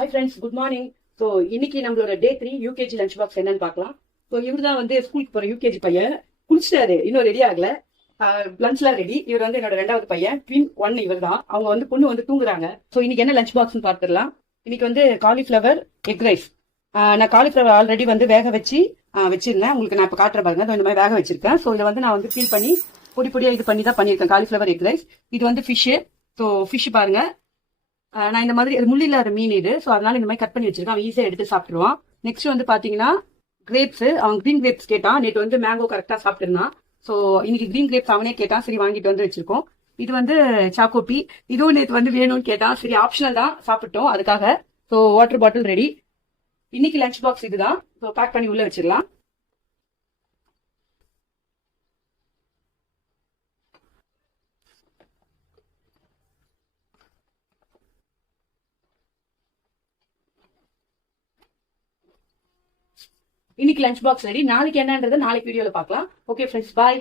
Hi friends, good morning. So இன்னைக்கு நம்மளோட டே 3 UKG lunch box என்னன்னு பார்க்கலாம். ஸோ இவர் தான் வந்து ஸ்கூலுக்கு போற யூகேஜி பையன். குளிச்சிட்டாரு, இன்னும் ரெடி ஆகல. லஞ்ச்லாம் ரெடி. இவர் வந்து என்னோட 2வது பையன், ட்வின் 1 இவர் தான். அவங்க வந்து பொண்ணு வந்து தூங்குறாங்க. ஸோ இன்னைக்கு என்ன லஞ்ச் பாக்ஸ்னு பார்த்துடலாம். இன்னைக்கு வந்து காலிஃபிளவர் எக் ரைஸ். நான் காலிஃபிளவர் ஆல்ரெடி வந்து வேக வச்சு வச்சிருந்தேன். உங்களுக்கு நான் இப்போ காட்டுற பாருங்க. இந்த மாதிரி வேக வச்சிருக்கேன். ஸோ இதை வந்து நான் வந்து ஃபீல் பண்ணி பொடி பொடியா இது பண்ணி தான் பண்ணியிருக்கேன் காலிஃபிளவர் எக் ரைஸ். இது வந்து ஃபிஷ்ஷு. ஸோ ஃபிஷ் பாருங்க, நான் இந்த மாதிரி முள்ளு இல்லாத மீன் இது. ஸோ அதனால இந்த மாதிரி கட் பண்ணி வச்சிருக்கேன். அவன் ஈஸியா எடுத்து சாப்பிடுவான். நெக்ஸ்ட் வந்து பாத்தீங்கன்னா கிரேப்ஸ். அவன் கிரீன் கிரேப்ஸ் கேட்டான். நேற்று வந்து மேங்கோ கரெக்டா சாப்பிட்டுருந்தான். ஸோ இன்னைக்கு கிரீன் கிரேப்ஸ் அவனே கேட்டான். சரி வாங்கிட்டு வந்து வச்சிருக்கோம். இது வந்து சாக்கோபி. இதுவும் நேற்று வந்து வேணும்னு கேட்டான். சரி ஆப்ஷனல் தான், சாப்பிட்டோம் அதுக்காக. So water bottle ready. இன்னைக்கு லஞ்ச் பாக்ஸ் இதுதான். ஸோ பேக் பண்ணி உள்ள வச்சிடலாம். இன்னைக்கு லஞ்ச் பாக்ஸ் ரெடி. நாளைக்கு என்னன்றதை நாளைக்கு வீடியோல பார்க்கலாம். ஓகே ஃப்ரெண்ட்ஸ், பாய்.